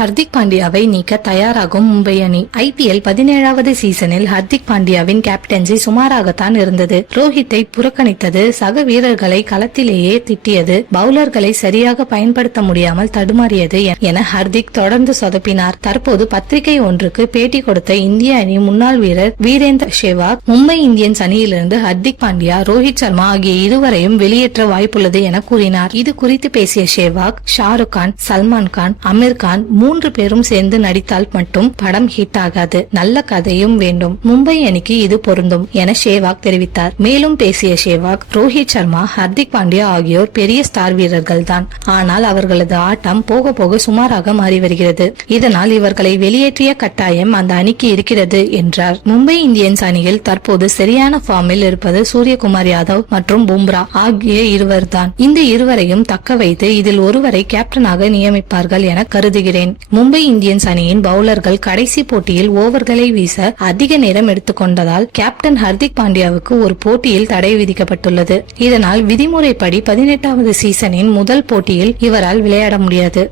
ஹர்திக் பாண்டியாவை நீக்க தயாராகும் மும்பை அணி. IPL 17வது சீசனில் ஹர்திக் பாண்டியாவின் கேப்டன்சி சுமாராகத்தான் இருந்தது. ரோஹித்தை புறக்கணித்தது, சக வீரர்களை களத்திலேயே திட்டியது, பவுலர்களை சரியாக பயன்படுத்த முடியாமல் தடுமாறியது என ஹர்திக் தொடர்ந்து சொதப்பினார். தற்போது பத்திரிகை ஒன்றுக்கு பேட்டி கொடுத்த இந்திய அணி முன்னாள் வீரர் வீரேந்தர் சேவாக், மும்பை இந்தியன்ஸ் அணியிலிருந்து ஹர்திக் பாண்டியா, ரோஹித் சர்மா ஆகிய இருவரையும் வெளியேற்ற வாய்ப்புள்ளது என கூறினார். இது குறித்து பேசிய சேவாக், ஷாருக் கான், சல்மான் கான், அமீர் கான் 3 பேரும் சேர்ந்து நடித்தால் மட்டும் படம் ஹிட் ஆகாது, நல்ல கதையும் வேண்டும். மும்பை அணிக்கு இது பொருந்தும் என சேவாக் தெரிவித்தார். மேலும் பேசிய சேவாக், ரோஹித் சர்மா, ஹர்திக் பாண்டியா ஆகியோர் பெரிய ஸ்டார் வீரர்கள் தான். ஆனால் அவர்களது ஆட்டம் போக போக சுமாராக மாறி வருகிறது. இதனால் இவர்களை வெளியேற்றிய கட்டாயம் அந்த அணிக்கு இருக்கிறது என்றார். மும்பை இந்தியன்ஸ் அணியில் தற்போது சரியான ஃபார்மில் இருப்பது சூரியகுமார் யாதவ் மற்றும் பும்ரா ஆகிய இருவர்தான். இந்த இருவரையும் தக்க வைத்து இதில் ஒருவரை கேப்டனாக நியமிப்பார்கள் என கருதுகிறேன். மும்பை இந்தியன்ஸ் அணியின் பவுலர்கள் கடைசி போட்டியில் ஓவர்களை வீச அதிக நேரம் எடுத்துக்கொண்டதால் கேப்டன் ஹர்திக் பாண்டியாவுக்கு ஒரு போட்டியில் தடை விதிக்கப்பட்டுள்ளது. இதனால் விதிமுறைப்படி 18வது சீசனின் முதல் போட்டியில் இவரால் விளையாட முடியாது.